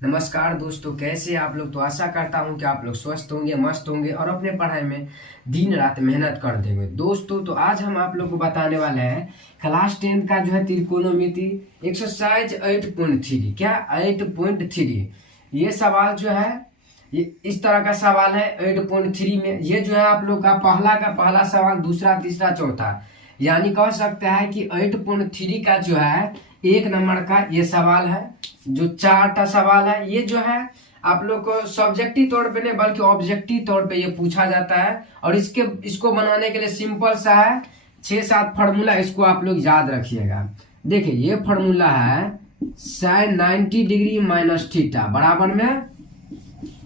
नमस्कार दोस्तों, कैसे आप लोग। तो आशा करता हूं कि आप लोग स्वस्थ होंगे, मस्त होंगे और अपने पढ़ाई में दिन रात मेहनत कर देंगे। दोस्तों तो आज हम आप लोग को बताने वाले हैं क्लास 10 का जो है त्रिकोणमिति एक्सरसाइज 8.3। क्या 8.3? ये सवाल जो है ये इस तरह का सवाल है 8.3 में। ये जो है आप लोग का पहला सवाल, दूसरा, तीसरा, चौथा, यानी कह सकते हैं कि 8.3 का जो है 1 नंबर का ये सवाल है। जो 4टा सवाल है ये जो है आप लोग को सब्जेक्टिव तौर पे नहीं बल्कि ऑब्जेक्टिव तौर पे ये पूछा जाता है। और इसको बनाने के लिए सिंपल सा है, 6-7 फार्मूला, इसको आप लोग याद रखिएगा। देखिए ये फार्मूला है sin 90 डिग्री माइनस थीटा बराबर में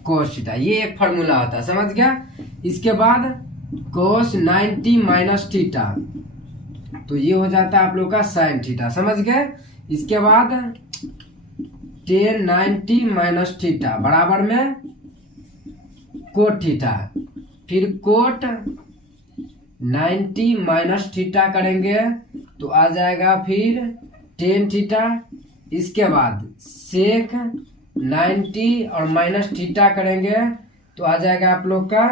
कोस थीटा। ये एक फार्मूला होता है, समझ गया। इसके बाद कोस 90 माइनस थीटा, तो ये हो जाता है आप लोग का साइन थीटा, समझ गए। इसके बाद tan 90 माइनस थीटा बराबर में कोट थीटा, फिर कोट 90 माइनस थीटा करेंगे तो आ जाएगा फिर tan थीटा। इसके बाद सेक 90 और माइनस थीटा करेंगे तो आ जाएगा आप लोग का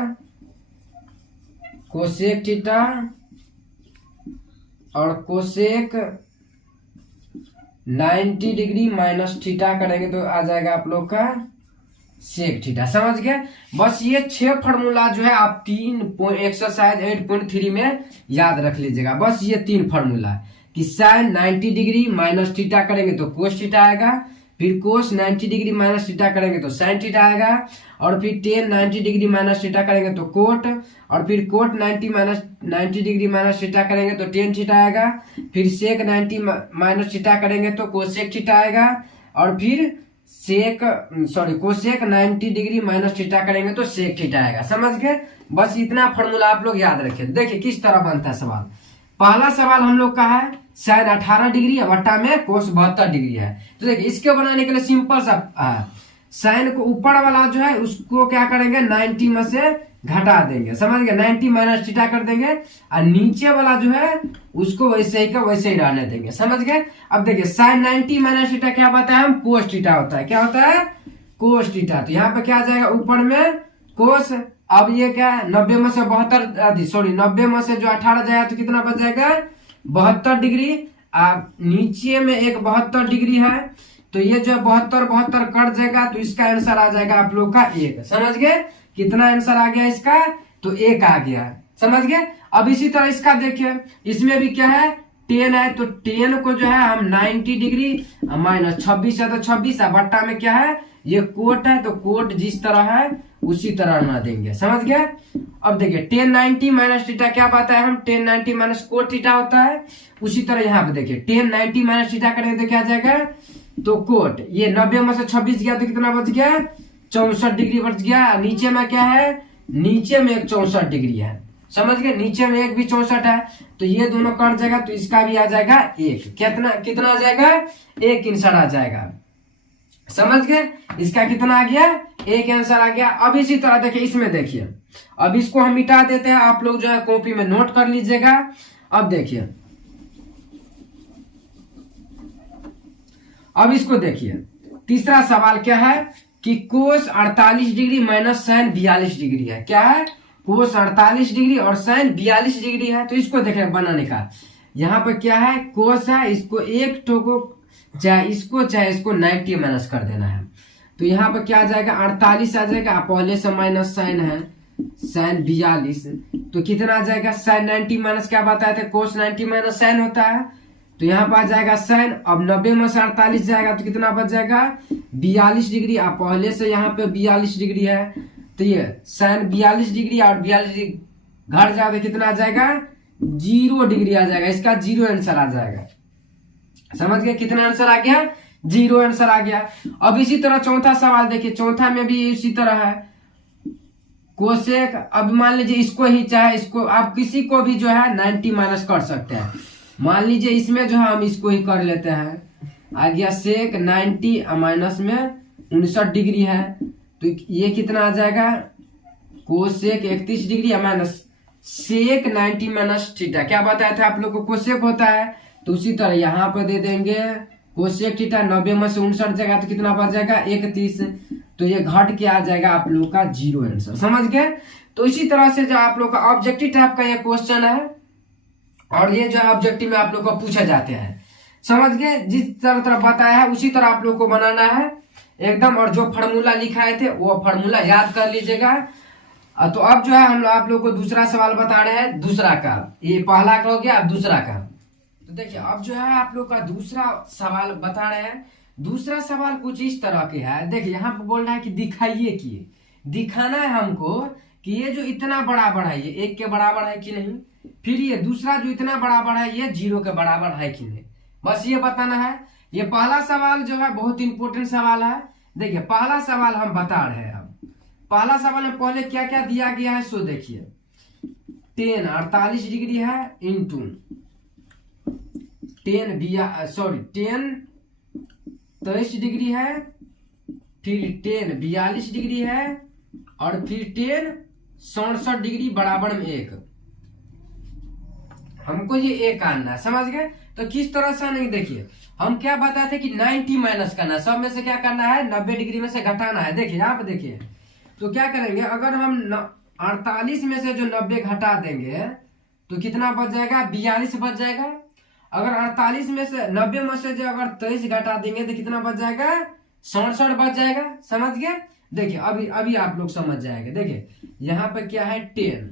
कोसेक थीटा, और कोसेक 90 डिग्री माइनस थीटा करेंगे तो आ जाएगा आप लोग का सेक थीटा, समझ गए। बस ये 6 फार्मूला जो है आप एक्सरसाइज 8.3 में याद रख लीजिएगा। बस ये 3 फार्मूला कि साइन 90 डिग्री माइनस थीटा करेंगे तो कोस थीटा आएगा, फिर कोस 90 डिग्री माइनस थीटा करेंगे तो साइन थीटा आएगा, और फिर tan 90 डिग्री माइनस थीटा करेंगे तो कोट, और फिर कोट 90 डिग्री माइनस थीटा करेंगे तो tan थीटा आएगा, फिर सेक 90 माइनस थीटा करेंगे तो कोसेक थीटा आएगा, और फिर कोसेक 90 डिग्री माइनस थीटा करेंगे तो सेक थीटा आएगा, समझ गए। बस इतना फार्मूला आप लोग याद रखें। देखिए किस तरह बनता है सवाल। पहला सवाल हम लोग का है साइन 18 डिग्री बट्टा में कोस 72 डिग्री है। तो देखिए इसके बनाने के लिए सिंपल सा है, साइन को ऊपर वाला जो है उसको क्या करेंगे 90 में से घटा देंगे, समझ गए। 90 माइनस थीटा कर देंगे, और नीचे वाला जो है उसको वैसे ही का वैसे ही रहने देंगे, समझ गए। अब देखिए साइन 90 माइनस थीटा क्या होता है, हम कोस थीटा होता है। क्या होता है? Cos theta. तो यहाँ पे क्या आ जाएगा ऊपर में कोस। अब ये क्या है 90 में से 90 में से जो 18 जाएगा तो कितना बच जाएगा 72 डिग्री। अब नीचे में एक 72 डिग्री है तो ये जो 72 कट जाएगा तो इसका आंसर आ जाएगा आप लोग का 1, समझ गए। कितना आंसर आ गया इसका? तो 1 आ गया, समझ गए। अब इसी तरह इसका देखिए, इसमें भी क्या है 10 है, तो 10 को जो है हम 90 डिग्री माइनस 26 है तो 26 है, बट्टा में क्या है ये कोट है तो कोट जिस तरह है उसी तरह ना देंगे, समझ गए। अब देखिए tan 90 माइनस थीटा क्या बात है, हम tan 90 माइनस कोट थीटा होता है। उसी तरह यहाँ पे देखिए tan 90 माइनस थीटा करेंगे तो क्या आ जाएगा तो कोट, ये 90 में से 26 गया तो कितना बच गया 64 डिग्री बच गया। नीचे में क्या है, नीचे में एक 64 डिग्री है, समझ गए। नीचे में एक भी 64 है तो ये दोनों कट जाएगा तो इसका भी आ जाएगा 1। कितना आ जाएगा 1 आंसर आ जाएगा, समझ गए। इसका कितना आ गया 1 आंसर आ गया। अब इसी तरह देखिए इसमें देखिए, अब इसको हम मिटा देते हैं, आप लोग जो है कॉपी में नोट कर लीजिएगा। अब देखिए, अब इसको देखिए, तीसरा सवाल क्या है कि कोस 48 डिग्री माइनस साइन 42 डिग्री है। क्या है? कोस 48 डिग्री और साइन 42 डिग्री है। तो इसको देखें बनाने का, यहाँ पे क्या है कोस है, इसको एक ठोको चाहे इसको 90 माइनस कर देना है। तो यहाँ पे क्या आ जाएगा 48 आ जाएगा, पहले से माइनस साइन है साइन 42, तो कितना आ जाएगा साइन 90 माइनस क्या बताया था कोस 90 माइनस साइन होता है। तो यहाँ पर आ जाएगा साइन। अब 90 में से 48 जाएगा तो कितना बच जाएगा 42 डिग्री, आप पहले से यहाँ पे 42 डिग्री है तो ये साइन 42 डिग्री और 42 डिग्री घट जाएगा तो कितना आ जाएगा 0 डिग्री आ जाएगा। इसका 0 आंसर आ जाएगा, समझ गए। कितना आंसर आ गया 0 आंसर आ गया। अब इसी तरह चौथा सवाल देखिए, चौथा में भी इसी तरह है कोसेक। अब मान लीजिए इसको ही चाहे इसको आप किसी को भी जो है 90 माइनस कर सकते हैं। मान लीजिए इसमें जो है हम इसको ही कर लेते हैं, आ गया सेक 90 माइनस में 59 डिग्री है तो ये कितना आ जाएगा cosec 31 degree minus sec 90 minus theta. क्या बताया था आप लोग को कोसेक होता है, तो उसी तरह यहाँ पे दे देंगे कोसेक थीटा 90 में से 59 जाएगा तो कितना बच जाएगा 31। तो ये घट के आ जाएगा आप लोग का 0 आंसर। समझ गए। तो इसी तरह से जो आप लोग का ऑब्जेक्टिव टाइप का ये क्वेश्चन है और ये जो ऑब्जेक्टिव में आप लोग को पूछे जाते हैं। समझ गए। जिस तरह बताया है उसी तरह आप लोग को बनाना है एकदम। और जो फार्मूला लिखाए थे वो फार्मूला याद कर लीजिएगा। तो अब जो है हम आप लोग को दूसरा सवाल बता रहे हैं दूसरा का। ये पहला का हो गया अब दूसरा का। तो देखिए अब जो है आप लोग का दूसरा सवाल बता रहे हैं। दूसरा सवाल कुछ इस तरह के है। देखिए यहाँ पे बोल रहा है कि दिखाइए कि दिखाना है हमको कि ये जो इतना बराबर है ये 1 के बराबर है कि नहीं। फिर ये दूसरा जो इतना बराबर है ये 0 के बराबर है कि नहीं, बस ये बताना है। ये पहला सवाल जो है बहुत इंपॉर्टेंट सवाल है। देखिए पहला सवाल हम बता रहे हैं। अब पहला सवाल में पहले क्या क्या दिया गया है सो देखिए। 10 48 डिग्री है इंटू 10 23 डिग्री है, फिर 10 42 डिग्री है और फिर 10 67 डिग्री बराबर में 1। हमको ये एक आना है। समझ गए। तो किस तरह से नहीं देखिए हम क्या बताए थे कि 90 माइनस करना है। सब में से क्या करना है 90 डिग्री में से घटाना है। देखिए यहाँ पे देखिए तो क्या करेंगे अगर हम 48 में से जो 90 घटा देंगे तो कितना बच जाएगा 42 बच जाएगा। अगर 48 में से 90 में से जो अगर 23 घटा देंगे तो कितना बच जाएगा 67 बच जाएगा। समझ गए। देखिए अभी आप लोग समझ जाएंगे। देखिए यहाँ पे क्या है 10,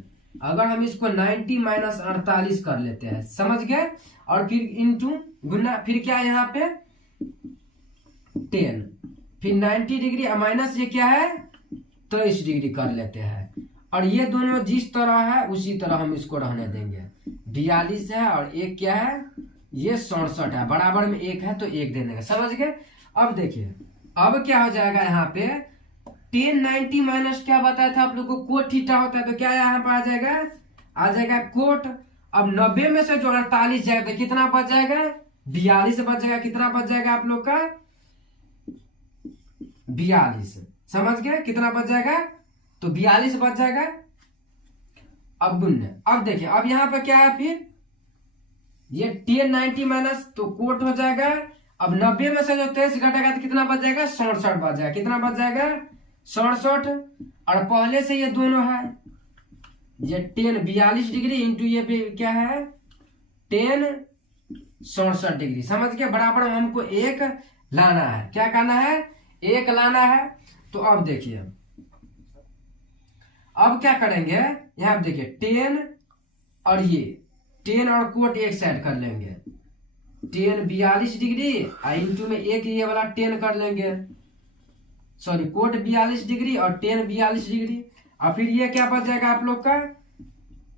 अगर हम इसको 90 माइनस 48 कर लेते हैं। समझ गए। और फिर इंटू गुना फिर क्या है यहाँ पे 10 फिर 90 डिग्री माइनस ये क्या है 23 डिग्री कर लेते हैं। और ये दोनों जिस तरह है उसी तरह हम इसको रहने देंगे। 42 है और 1 क्या है ये 67 है, बराबर में 1 है तो 1 दे देंगे। समझ गए। अब देखिए अब क्या हो जाएगा यहाँ पे 10 90 माइनस क्या बताया था आप लोग को कोट थीटा होता है। तो क्या यहाँ पे आ जाएगा कोट। अब 90 में से जो 48 जाएगा तो कितना बच जाएगा 42 बच जाएगा। कितना बच जाएगा आप लोग का 42। समझ गए। कितना बच जाएगा तो 42 बच जाएगा। अब गुन्ने अब देखिए अब यहाँ पे क्या है फिर ये 10 90 माइनस तो कोट हो जाएगा। अब 90 में से जो 23 घटेगा तो कितना बच जाएगा 67 बच जाएगा। कितना बच जाएगा 67। और पहले से ये दोनों है ये 10 42 डिग्री इंटू ये क्या है 10 67 डिग्री। समझ के बराबर हमको 1 लाना है। क्या करना है 1 लाना है। तो अब देखिए अब क्या करेंगे यहाँ पे देखिए 10 और ये 10 और कोट एक साइड कर लेंगे। 10 42 डिग्री इंटू में 1 ये वाला 10 कर लेंगे। सॉरी कोट 42 डिग्री और 10 42 डिग्री। और फिर ये क्या बच जाएगा आप लोग का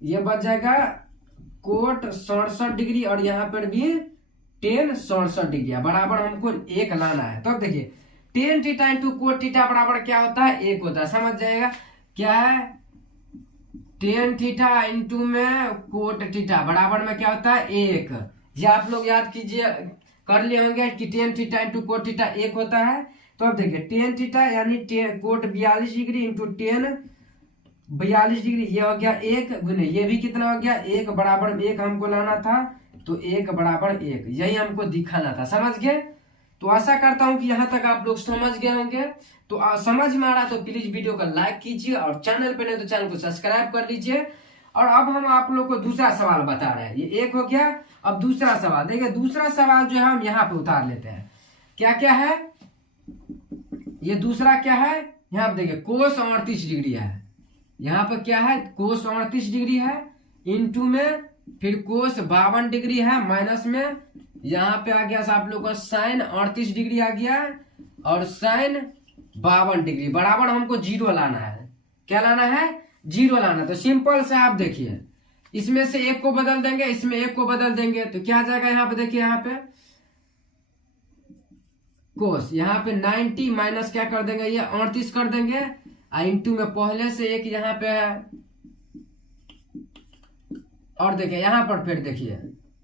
ये बच जाएगा कोट 67 डिग्री और यहाँ पर भी 10 67 डिग्री बराबर हमको 1 लाना है। तो देखिए 10 थीटा इंटू कोट थीटा बराबर क्या होता है 1 होता है। समझ जाएगा क्या है 10 थीटा इंटू में कोट थीटा बराबर में क्या होता है 1। ये आप लोग याद कीजिए कर लिए होंगे कि 10 थीटा इंटू कोट थीटा 1 होता है। तो अब देखिए 10 थीटा यानी कोट 42 डिग्री इंटू 10 42 डिग्री ये हो गया 1 गुने ये भी कितना हो गया 1 बराबर 1 हमको लाना था। तो 1 बराबर 1 यही हमको दिखाना था। समझ गए। तो आशा करता हूं कि यहाँ तक आप लोग समझ गए होंगे। तो समझ में आ रहा तो प्लीज वीडियो को लाइक कीजिए और चैनल पे नहीं तो चैनल को सब्सक्राइब कर लीजिए। और अब हम आप लोग को दूसरा सवाल बता रहे हैं। ये 1 हो गया। अब दूसरा सवाल देखिए दूसरा सवाल जो है हम यहाँ पे उतार लेते हैं। क्या क्या है ये दूसरा क्या है यहाँ पे देखिए कोस 38 डिग्री है। यहाँ पे क्या है कोस 38 डिग्री है इंटू में फिर कोस 52 डिग्री है माइनस में यहाँ पे आ गया आप लोग का साइन 38 डिग्री आ गया और साइन 52 डिग्री बराबर हमको 0 लाना है। क्या लाना है 0 लाना। तो सिंपल से आप देखिए इसमें से 1 को बदल देंगे इसमें 1 को बदल देंगे तो क्या आ जाएगा यहाँ पे देखिए यहाँ पे कोस यहाँ पे 90 माइनस क्या कर देंगे ये 38 कर देंगे इंटू में पहले से 1 यहाँ पे है। और देखिए यहाँ पर फिर देखिए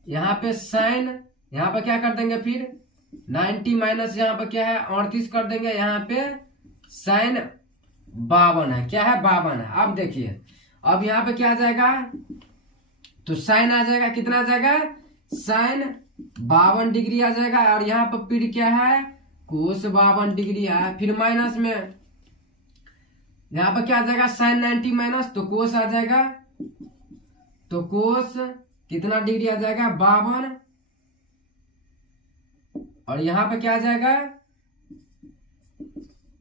यहाँ पे साइन यहाँ पे क्या कर देंगे फिर 90 माइनस यहाँ पे क्या है 38 कर देंगे यहाँ पे साइन 52 है। क्या है 52 है। अब देखिए अब यहाँ पे क्या आ जाएगा तो साइन आ जाएगा कितना आ जाएगा साइन 52 डिग्री आ जाएगा, और यहाँ पर पीरियड क्या है, कोस 52 डिग्री है। फिर माइनस में यहाँ पर क्या आ जाएगा, साइन 90 माइनस, तो कोस आ जाएगा, तो कोस कितना डिग्री आ जाएगा, 52, और यहाँ पे क्या आ जाएगा,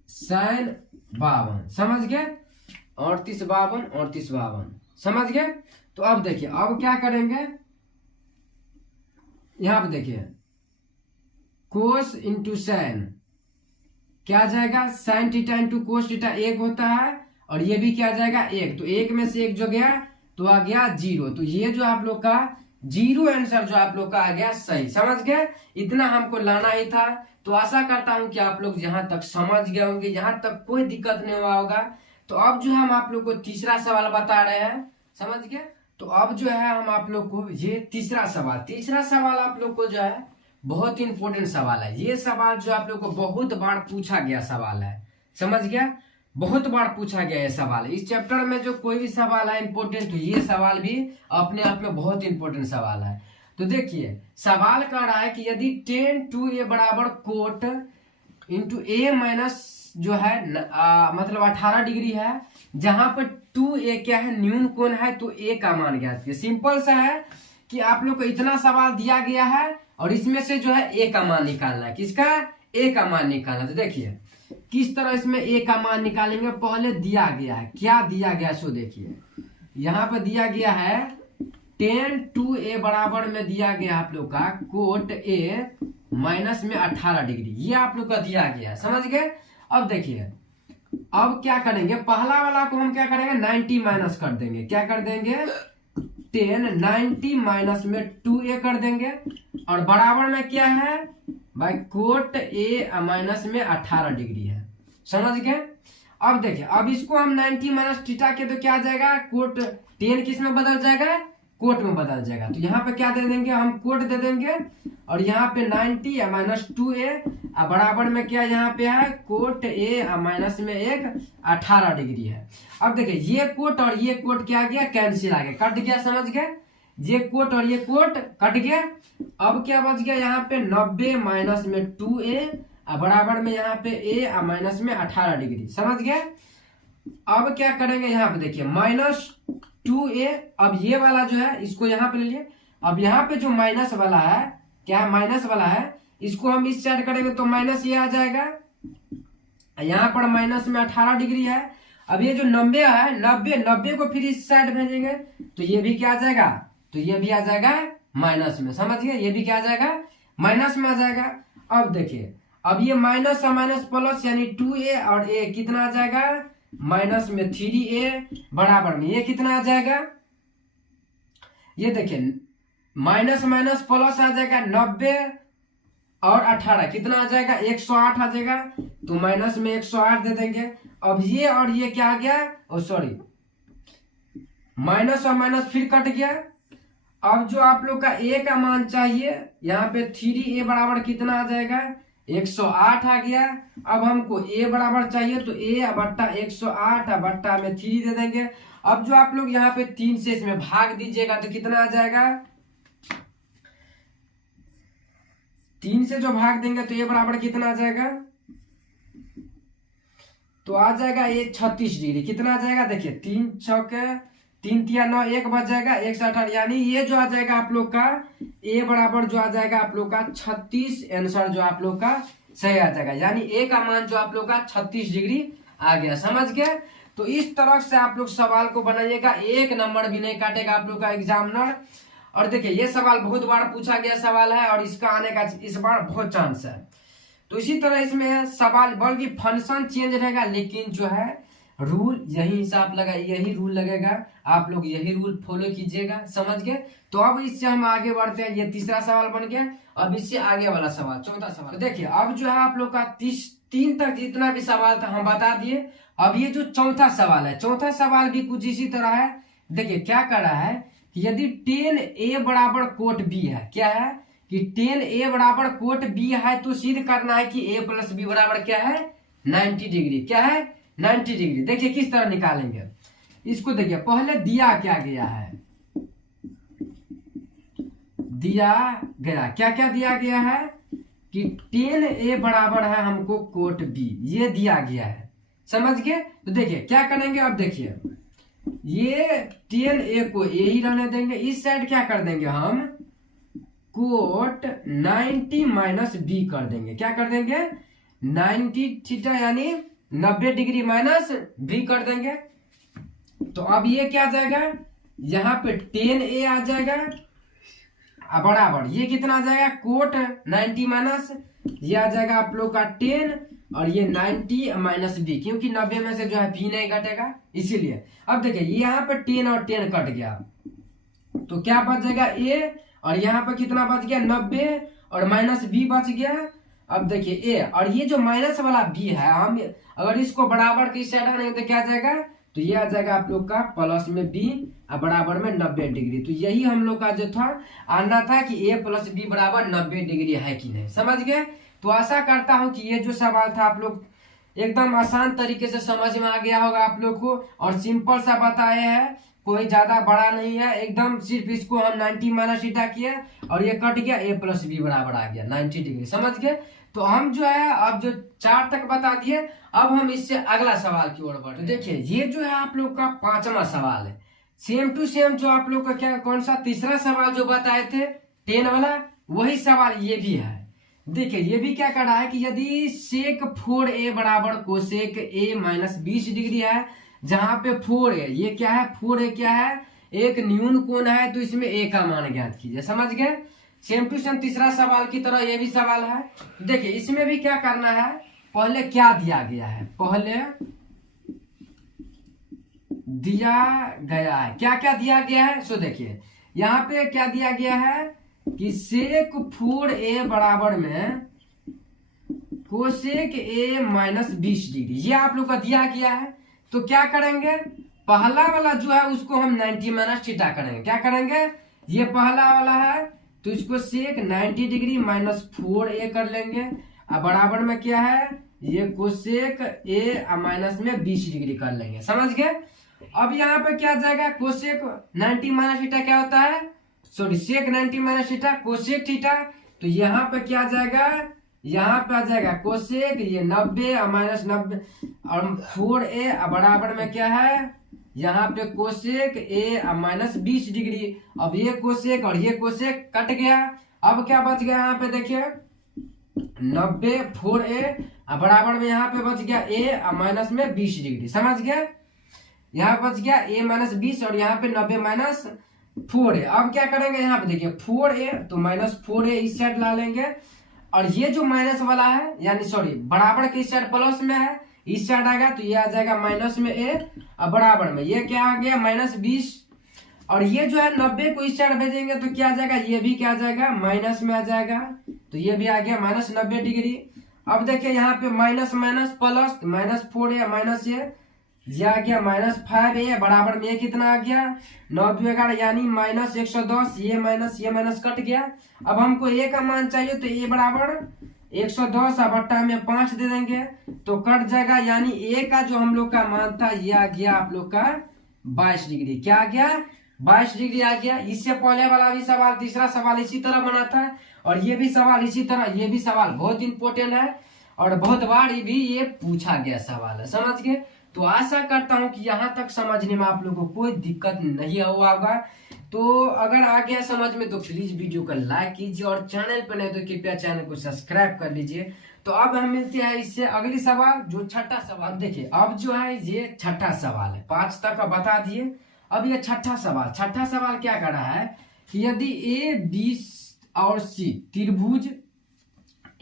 साइन 52। समझ गए, 38 52 38 52, समझ गए। तो अब देखिए, अब क्या करेंगे, यहां पे देखिए कोस इंटू साइन क्या आ जाएगा, sine theta into cos theta 1 होता है, और ये भी क्या आ जाएगा 1, तो 1 में से 1 जो गया तो आ गया 0। तो ये जो आप लोग का 0 आंसर जो आप लोग का आ गया सही। समझ गए, इतना हमको लाना ही था। तो आशा करता हूं कि आप लोग यहां तक समझ गए होंगे, यहां तक कोई दिक्कत नहीं हुआ होगा। तो अब जो है हम आप लोग को तीसरा सवाल बता रहे हैं, समझ गए। तो अब जो है हम आप लोग को ये तीसरा सवाल आप लोग को जो है बहुत ही इंपॉर्टेंट सवाल है। ये सवाल जो आप लोग को बहुत बार पूछा गया सवाल है, समझ गया, बहुत बार पूछा गया ये सवाल। इस चैप्टर में जो कोई भी सवाल है इंपॉर्टेंट, तो ये सवाल भी अपने आप में बहुत इंपॉर्टेंट सवाल है। तो देखिए सवाल कह रहा है कि यदि tan 2a बराबर कोट इंटू a माइनस जो है मतलब 18 डिग्री है, जहां पर 2a क्या है, न्यून कोण है, तो a का मान ज्ञात कीजिए। सिंपल सा है कि आप लोग को इतना सवाल दिया गया है और इसमें से जो है a का मान निकालना है। किसका, a का मान निकालना। तो देखिए किस तरह इसमें a का मान निकालेंगे। पहले दिया गया है, क्या दिया गया सो देखिए, यहाँ पर दिया गया है tan 2a बराबर में दिया गया आप लोग का कोट a माइनस में 18 डिग्री, ये आप लोग का दिया गया, समझ गए। अब देखिए अब क्या करेंगे, पहला वाला को हम क्या करेंगे 90 माइनस कर देंगे। क्या कर देंगे, tan 90 माइनस में 2a कर देंगे, और बराबर में क्या है भाई, कोट a माइनस में 18 डिग्री है, समझ गए। अब देखिए, अब इसको हम 90 माइनस थीटा के तो क्या आ जाएगा, कोट tan किस में बदल जाएगा, कोट में बदल जाएगा। तो यहाँ पे क्या दे देंगे, हम कोट दे देंगे, और यहाँ पे 90 माइनस 2a बराबर में क्या यहाँ पे है, कोट a माइनस में 18 डिग्री है। अब देखिए ये कोट और ये कोट क्या आ गया, कैंसिल आ गया, कट गया, समझ गए। ये कोट और ये कोट कट गया। अब क्या बच गया यहाँ पे 90 माइनस में 2a बराबर में यहाँ पे a माइनस में 18 डिग्री, समझ गए। अब क्या करेंगे, यहाँ पे देखिए माइनस 2a, अब ये वाला जो है इसको यहाँ पे ले लिए। अब यहाँ पे जो माइनस वाला है, क्या है, माइनस वाला है, इसको हम इस साइड करेंगे तो माइनस ये आ जाएगा, यहाँ पर माइनस में 18 डिग्री है। अब ये जो 90 है, 90 को फिर इस साइड भेजेंगे तो ये भी क्या आ जाएगा, तो ये भी आ जाएगा माइनस में, समझ गए, ये भी क्या आ जाएगा, माइनस में आ जाएगा। अब देखिए, अब ये माइनस और माइनस प्लस यानी 2a और a कितना आ जाएगा, माइनस में 3a बराबर में ये कितना आ जाएगा, ये देखिए माइनस माइनस प्लस आ जाएगा, 90 और 18 कितना आ जाएगा, 108 आ जाएगा, तो माइनस में 108 दे देंगे। अब ये और ये क्या आ गया, ओ सॉरी, माइनस और माइनस फिर कट गया। अब जो आप लोग का a का मान चाहिए, यहाँ पे 3a बराबर कितना आ जाएगा, 108 आ गया। अब हमको a बराबर चाहिए तो a बट्टा 108 बट्टा में 3 दे देंगे। अब जो आप लोग यहाँ पे 3 से इसमें भाग दीजिएगा तो कितना आ जाएगा, 3 से जो भाग देंगे तो a बराबर कितना आ जाएगा, तो आ जाएगा ये 36 डिग्री, कितना आ जाएगा, देखिए 3 छक्के 3 तिया 9, 1 बच जाएगा, 108, यानी ये जो आ जाएगा आप लोग का a बराबर जो आ जाएगा आप लोग का 36 आंसर जो आप लोग का सही आ जाएगा, यानी a का मान जो आप लोग का 36 डिग्री आ गया, समझ गए। तो इस तरह से आप लोग सवाल को बनाइएगा, 1 नंबर भी नहीं काटेगा आप लोग का एग्जामिनर। और देखिए ये सवाल बहुत बार पूछा गया सवाल है और इसका आने का इस बार बहुत चांस है। तो इसी तरह इसमें सवाल बल्कि फंक्शन चेंज रहेगा, लेकिन जो है रूल यही हिसाब लगा, यही रूल लगेगा, आप लोग यही रूल फॉलो कीजिएगा, समझ गए। तो अब इससे हम आगे बढ़ते हैं, ये तीसरा सवाल बन गया। अब इससे आगे वाला सवाल, चौथा सवाल। तो देखिए अब जो है आप लोग का 3 तक जितना भी सवाल था हम बता दिए। अब ये जो चौथा सवाल है, चौथा सवाल भी कुछ इसी तरह है। देखिए क्या कर रहा है कि यदि tan a बराबर कोट b है, क्या है कि tan a बराबर कोट b है, तो सिद्ध करना है कि a प्लस b बराबर क्या है, 90 डिग्री, क्या है 90 डिग्री। देखिए किस तरह निकालेंगे इसको। देखिए पहले दिया क्या गया है, दिया गया, क्या क्या दिया गया है कि टेन ए बराबर है हमको कोट बी, ये दिया गया है। समझ गए? तो देखिए क्या करेंगे, अब देखिए ये टेन ए को ए ही रहने देंगे, इस साइड क्या कर देंगे हम कोट 90 माइनस बी कर देंगे। क्या कर देंगे 90 थीटा यानी 90 डिग्री माइनस बी कर देंगे। तो अब ये क्या आ जाएगा, यहाँ पे 10 ए आ जाएगा बराबर ये कितना आ जाएगा कोट 90 माइनस ये आ जाएगा आप लोग का 10 और ये 90 माइनस बी, क्योंकि 90 में से जो है बी नहीं घटेगा इसीलिए। अब देखिए यहाँ पे 10 और 10 कट गया तो क्या बच जाएगा ए, और यहाँ पे कितना बच गया 90 और माइनस बी बच गया। अब देखिए ए और ये जो माइनस वाला बी है, हम अगर इसको बराबर की साइड आने तो क्या आ जाएगा, तो ये आ जाएगा आप लोग का प्लस में बी और बराबर में 90 डिग्री। तो यही हम लोग का जो था आना था कि ए प्लस बी बराबर 90 डिग्री है कि नहीं। समझ गए? तो आशा करता हूं कि ये जो सवाल था आप लोग एकदम आसान तरीके से समझ में आ गया होगा आप लोग को, और सिंपल सा बताए हैं, कोई ज्यादा बड़ा नहीं है एकदम। सिर्फ इसको हम 90 माइनस थीटा किया और ये कट गया, ए प्लस बी बराबर आ गया 90 डिग्री। समझ गए? तो हम जो है अब जो 4 तक बता दिए, अब हम इससे अगला सवाल की ओर बढ़े। देखिए ये जो है आप लोग का 5वां सवाल है, सेम टू सेम जो आप लोग का क्या कौन सा तीसरा सवाल जो बताए थे 10 वाला, वही सवाल ये भी है। देखिए ये भी क्या कर रहा है कि यदि सेक 4a बराबर कोसेक a माइनस 20 डिग्री है, जहां पे 4a ये क्या है 4a क्या है एक न्यून कोण है, तो इसमें a का मान ज्ञात कीजिए। समझ गए? सेम टू सेम तीसरा सवाल की तरह ये भी सवाल है। देखिए इसमें भी क्या करना है, पहले क्या दिया गया है, पहले दिया गया है क्या क्या दिया गया है। सो देखिए यहाँ पे क्या दिया गया है कि सेक 4a बराबर में कोसेक a माइनस 20 डिग्री, ये आप लोग का दिया गया है। तो क्या करेंगे, पहला वाला जो है उसको हम 90 माइनस थीटा करेंगे। क्या करेंगे, ये पहला वाला है तो इसको सेक 90 डिग्री माइनस 4a कर लेंगे, अब बराबर में क्या है ये कोसेक a माइनस में 20 डिग्री कर लेंगे। समझ गए? अब यहाँ पे क्या जाएगा कोसेक 90 माइनस थीटा क्या होता है, sorry sec 90 minus theta cosec theta. तो यहाँ पे क्या जाएगा, यहाँ पे आ जाएगा कोसेक ये 90 और माइनस 90 और 4a बराबर में क्या है यहाँ पे कोसेक a माइनस 20 डिग्री। अब ये कोसेक और ये कोसेक कट गया, अब क्या बच गया यहाँ पे देखिए 90 4a बराबर में यहाँ पे बच गया a माइनस में 20 डिग्री। समझ गया? यहाँ बच गया a माइनस 20 और यहाँ पे 90 माइनस 4a। अब क्या करेंगे यहाँ पे देखिए 4a तो माइनस 4a इस साइड ला लेंगे, और ये जो माइनस वाला है यानी सॉरी बराबर के इस साइड प्लस में है, इस साइड आएगा तो ये आ जाएगा माइनस में a और बराबर में ये क्या आ गया माइनस 20, और ये जो है 90 को इस साइड भेजेंगे तो क्या आ जाएगा ये भी क्या आ जाएगा माइनस में आ जाएगा, तो ये भी आ गया माइनस 90 डिग्री। अब देखिए यहाँ पे minus minus plus minus 4a minus ये आ गया माइनस 5a बराबर में ये कितना आ गया 9 2 11 यानी माइनस 110, ये माइनस कट गया। अब हमको a का मान चाहिए तो a बराबर 110 बट्टा में 5 दे देंगे तो कट जाएगा, यानी a का जो हम लोग का मान था ये आ गया आप लोग का 22 डिग्री। क्या आ गया 22 डिग्री आ गया। इससे पहले वाला भी सवाल तीसरा सवाल इसी तरह बना था, और ये भी सवाल इसी तरह, ये भी सवाल बहुत इंपॉर्टेंट है और बहुत बार भी ये पूछा गया सवाल है। समझ गए? तो आशा करता हूं कि यहाँ तक समझने में आप लोगों को कोई दिक्कत नहीं हुआ होगा। तो अगर आ गया समझ में तो प्लीज वीडियो को लाइक कीजिए, और चैनल पर नहीं तो कृपया चैनल को सब्सक्राइब कर लीजिए। तो अब हम मिलते हैं इससे अगली सवाल जो छठा सवाल। देखिए अब जो है ये छठा सवाल है, 5 तक बता दिए, अब ये छठा सवाल क्या कर रहा है कि यदि ए बी और सी त्रिभुज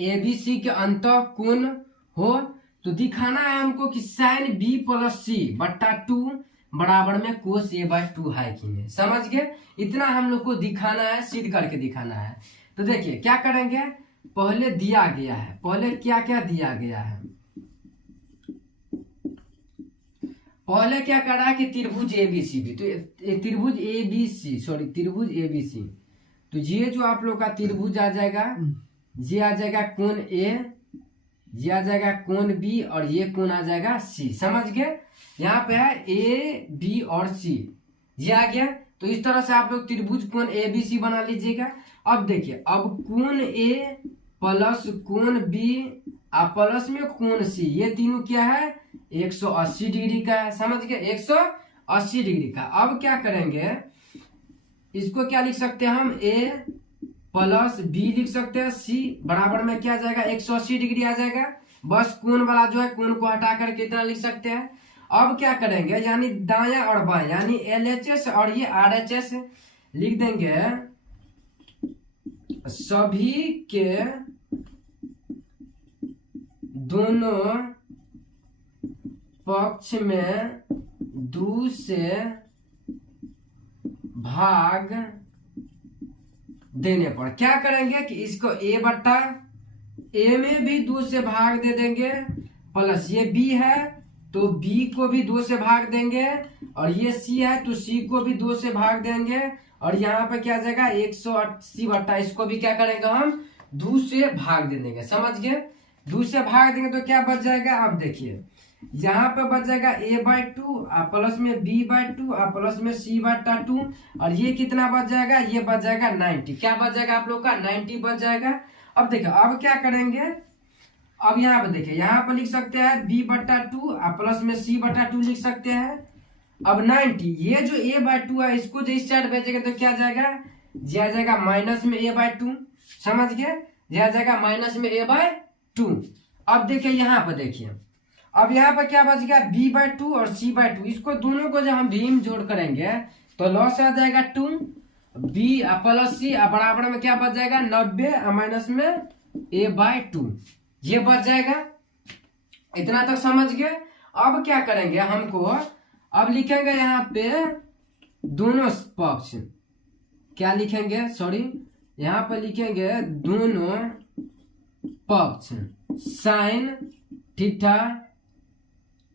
ए बी सी के अंतः कोण हो तो दिखाना है हमको कि साइन बी प्लस सी बट्टा 2 बराबर में कोस ए बाय 2 है कि नहीं। समझ गए? इतना हम लोग को दिखाना है, सिद्ध करके दिखाना है। तो देखिए क्या करेंगे, पहले दिया गया है, पहले क्या क्या दिया गया है, पहले क्या कर रहा है कि त्रिभुज एबीसी भी, तो त्रिभुज एबीसी सॉरी त्रिभुज एबीसी, तो ये जो आप लोग का त्रिभुज आ जाएगा, ये आ जाएगा कोण ए, ये आ जाएगा कोण बी और ये कोण आ जाएगा सी। समझ गए? यहाँ पे है ए बी और सी, ये आ गया। तो इस तरह से आप लोग त्रिभुज कोण ए बी सी बना लीजिएगा। अब देखिए, अब कोण ए प्लस कोण बी प्लस में कोण सी, ये तीनों क्या है 180 डिग्री का है। समझ गए, 180 डिग्री का। अब क्या करेंगे, इसको क्या लिख सकते हैं हम, ए प्लस बी लिख सकते हैं, सी बराबर में क्या आ जाएगा 180 डिग्री आ जाएगा। बस कोण वाला जो है कोण को हटा करके इतना लिख सकते हैं। अब क्या करेंगे, यानी दायां और बाएं, यानी LHS और ये RHS लिख देंगे। सभी के दोनों पक्ष में 2 से भाग देने पर क्या करेंगे कि इसको a बट्टा a में भी 2 से भाग दे देंगे, प्लस ये b है तो b को भी 2 से भाग देंगे, और ये c है तो c को भी 2 से भाग देंगे, और यहाँ पे क्या आ जाएगा 180 बट्टा, इसको भी क्या करेंगे हम 2 से भाग दे देंगे। समझ गए, 2 से भाग देंगे तो क्या बच जाएगा, अब देखिए यहाँ पे बच जाएगा a/2 प्लस में b/2 प्लस में c/2, और ये कितना बच जाएगा, ये बच जाएगा 90। क्या बच जाएगा आप लोग का 90 बच जाएगा। अब देखिए, अब क्या करेंगे, अब यहाँ पे देखिए, यहाँ पे लिख सकते हैं b/2 प्लस में c/2 लिख सकते हैं। अब 90, ये जो a/2 है इसको जो इस साइड भेजेंगे तो क्या जाएगा, आ जाएगा माइनस में a/2। समझ गए, आ जाएगा माइनस में a/2। अब देखिए यहाँ पे देखिए, अब यहाँ पे क्या बच गया b/2 और c/2, इसको दोनों को जब हम भीम जोड़ करेंगे तो लॉस आ जाएगा 2, b प्लस c बराबर में क्या बच जाएगा 90 माइनस में a/2, ये बच जाएगा। इतना तक समझ गए। अब क्या करेंगे हमको, अब लिखेंगे यहाँ पे दोनों पक्ष, क्या लिखेंगे, सॉरी यहाँ पे लिखेंगे दोनों पक्ष साइन थीटा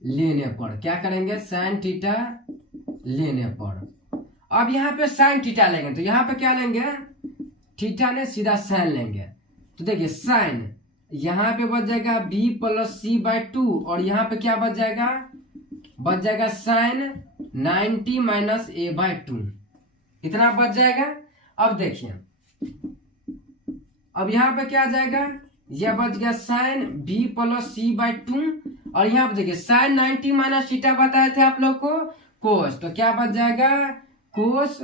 लेने पर। क्या करेंगे, साइन थीटा लेने पर। अब यहाँ पे साइन थीटा लेंगे तो यहाँ पे क्या लेंगे, थीटा ने सीधा साइन लेंगे, तो देखिए साइन यहाँ पे बच जाएगा b प्लस c/2, और यहाँ पे क्या बच जाएगा साइन 90 माइनस a/2, इतना बच जाएगा। अब देखिए, अब यहाँ पे क्या आ जाएगा, यह बच गया साइन b प्लस c/2, और यहाँ पे देखिए साइन 90 माइनस थीटा बताए थे आप लोग को कोस, तो क्या बच जाएगा कोस,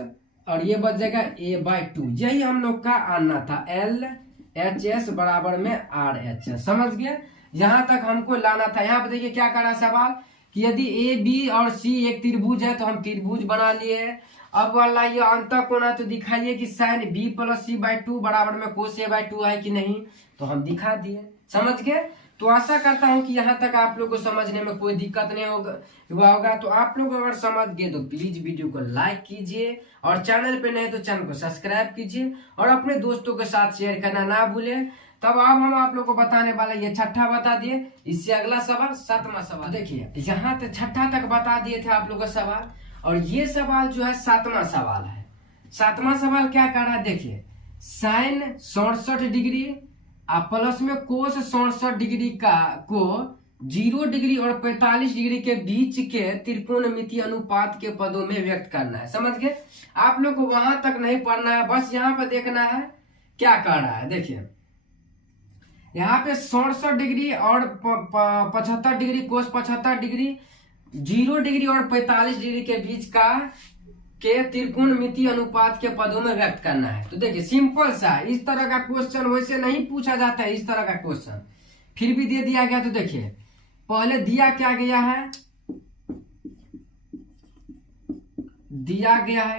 और ये बच जाएगा a/2। यही हम लोग का आना था, LHS बराबर में RHS। समझ गए, यहां तक हमको लाना था। यहाँ पे देखिए क्या करा सवाल कि यदि A B और C एक त्रिभुज है तो हम त्रिभुज बना लिए। अब वाला ये अंतःकोण है तो दिखाइए कि साइन b प्लस c/2 बराबर में कोस a/2 है कि नहीं, तो हम दिखा दिए। समझ गए, तो आशा करता हूं कि यहाँ तक आप लोग को समझने में कोई दिक्कत नहीं होगा। तो आप लोग अगर समझ गए तो प्लीज वीडियो को लाइक कीजिए, और चैनल पे नहीं तो चैनल को सब्सक्राइब कीजिए, और अपने दोस्तों के साथ शेयर करना ना भूलें। तब अब हम आप लोग को बताने वाले, ये छठा बता दिए, इससे अगला सवाल 7वां सवाल। देखिए यहाँ तक छठा तक बता दिए थे आप लोग का सवाल, और ये सवाल जो है 7वां सवाल है। 7वां सवाल क्या कर रहा है, देखिए साइन 67 डिग्री प्लस में कोस 67 डिग्री का को 0 डिग्री और 45 डिग्री के बीच के त्रिकोणमितीय अनुपात के पदों में व्यक्त करना है। समझ गए, आप लोग को वहां तक नहीं पढ़ना है, बस यहाँ पे देखना है क्या कर रहा है। देखिए यहाँ पे 67 डिग्री और 75 डिग्री कोस 75 डिग्री, 0 डिग्री और 45 डिग्री के बीच का के त्रिकोणमितीय अनुपात के पदों में व्यक्त करना है। तो देखिए सिंपल सा, इस तरह का क्वेश्चन वैसे नहीं पूछा जाता है, इस तरह का क्वेश्चन फिर भी दे दिया गया। तो देखिए पहले दिया क्या गया है,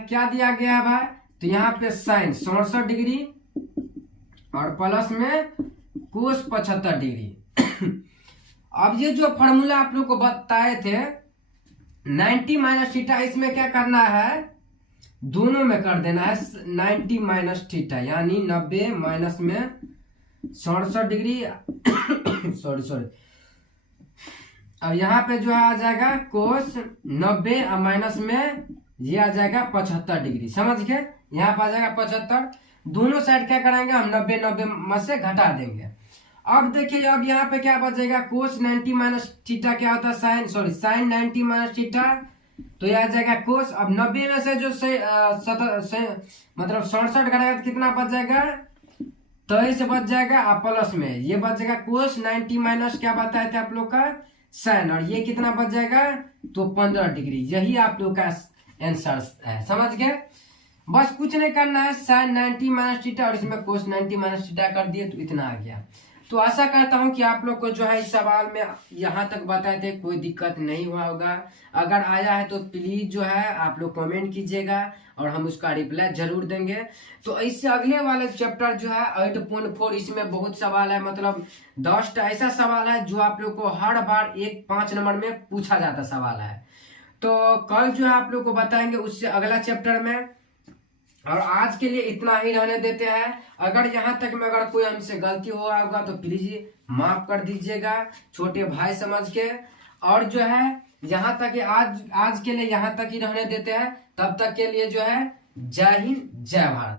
क्या दिया गया है भाई, तो यहाँ पे साइन 67 डिग्री और प्लस में कोस 75 डिग्री। अब ये जो फॉर्मूला आप लोग को बताए थे 90 माइनस थीटा, इसमें क्या करना है, दोनों में कर देना है 90 माइनस थीटा, यानी 90 माइनस में 67 डिग्री सॉरी अब यहाँ पे जो है आ जाएगा कोस 90 माइनस में ये आ जाएगा 75 डिग्री। समझ गए, यहाँ पे आ जाएगा 75, दोनों साइड क्या करेंगे हम 90 में से घटा देंगे। अब देखिए अब यहाँ पे क्या बचेगा, कोस 90 माइनस थीटा क्या होता है साइन 90 माइनस थीटा तो यह आ जाएगा कोस। अब 90 में से जो मतलब 67 घटाएगा तो कितना बच जाएगा, 23 बच जाएगा। और प्लस में ये बच जाएगा कोस 90 माइनस क्या बताए थे आप लोग का साइन, और ये कितना बच जाएगा तो 15 डिग्री। यही आप लोग का आंसर है, समझ गए। बस कुछ नहीं करना है, साइन 90 माइनस थीटा और इसमें कोस 90 माइनस थीटा कर दिए तो इतना आ गया। तो आशा करता हूं कि आप लोग को जो है इस सवाल में यहाँ तक बताए थे कोई दिक्कत नहीं हुआ होगा। अगर आया है तो प्लीज जो है आप लोग कमेंट कीजिएगा और हम उसका रिप्लाई जरूर देंगे। तो इससे अगले वाले चैप्टर जो है 8.4, इसमें बहुत सवाल है, मतलब 10 ऐसा सवाल है जो आप लोग को हर बार 5 नंबर में पूछा जाता सवाल है। तो कल जो है आप लोग को बताएंगे उससे अगला चैप्टर में। और आज के लिए इतना ही रहने देते हैं। अगर यहाँ तक में अगर कोई हमसे गलती हुआ होगा तो प्लीज माफ कर दीजिएगा, छोटे भाई समझ के। और जो है यहाँ तक आज के लिए यहाँ तक ही रहने देते हैं। तब तक के लिए जो है जय हिंद जय भारत।